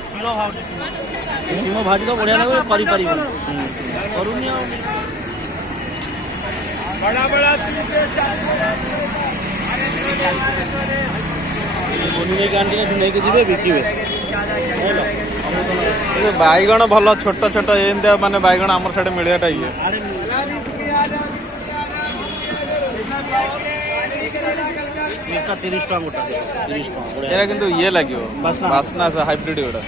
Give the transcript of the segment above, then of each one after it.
सीम भाजी तो बढ़िया लगे करी करूनी नहीं बिके बैगण भल छोट छोट एमती माने बैगण आमर साइड मिलटा ये इसका 30 टका गोटा 30 टका ये किंतु ये लगे बासना हाइब्रिड गोटा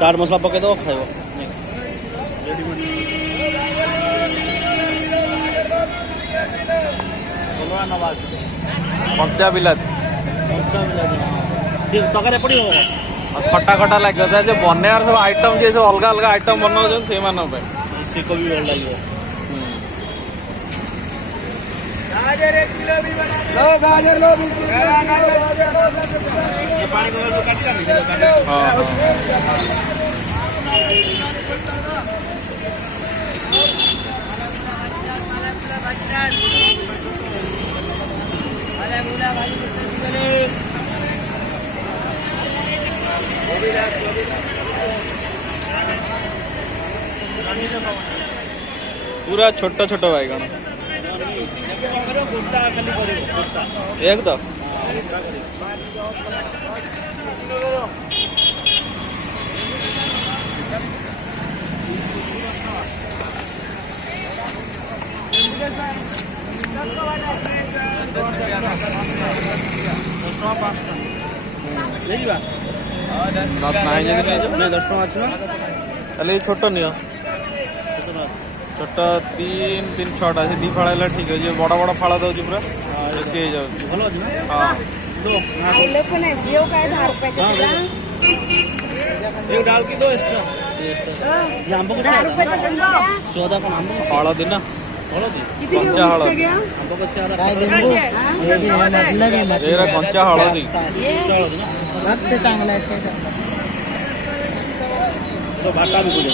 चाट मसला पके दो खाइब कंचा बिलाती तक पड़ो खटा खटा लगे जो बनैबार सब आइटम जी सब अलग अलग आइटम बनाऊँ से भी भल लगे पूरा छोट छोट बैगण एक तो नहीं 10 टका अच्छी चलिए छोट नियो छोट 3 6टा से 2 फाड़ है ठीक है बड़ बड़ फाड़ दौर पूरा बेसी हो जाए भल अच्छी हाँ डाल की दो एक्स्ट्रा आंब को सौदा कौन आंब हलदी ना हलदी कंचा हलदी आंब को कंचा हलदी तो भाटा भी बोले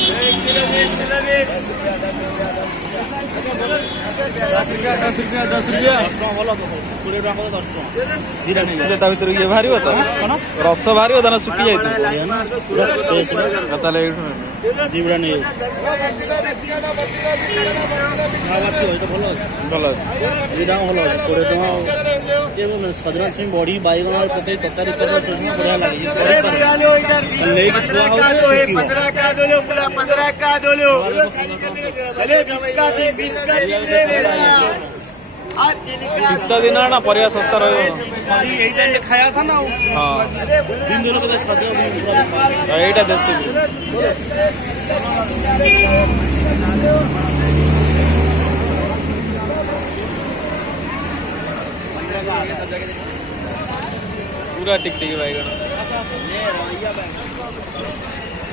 10 रुपया भल 20 टका 10 टका भर ये बाहर रस बाहर ना सुखी जाए जीवड़ा नहीं भल सजना छुई बड़ी बैगन पकई तरकारी बढ़िया शीत दिन ना परिया सस्ता रही खाया था ना हाँ दिन दिनों यहीटा देसी पूरा टिक टिक बैगन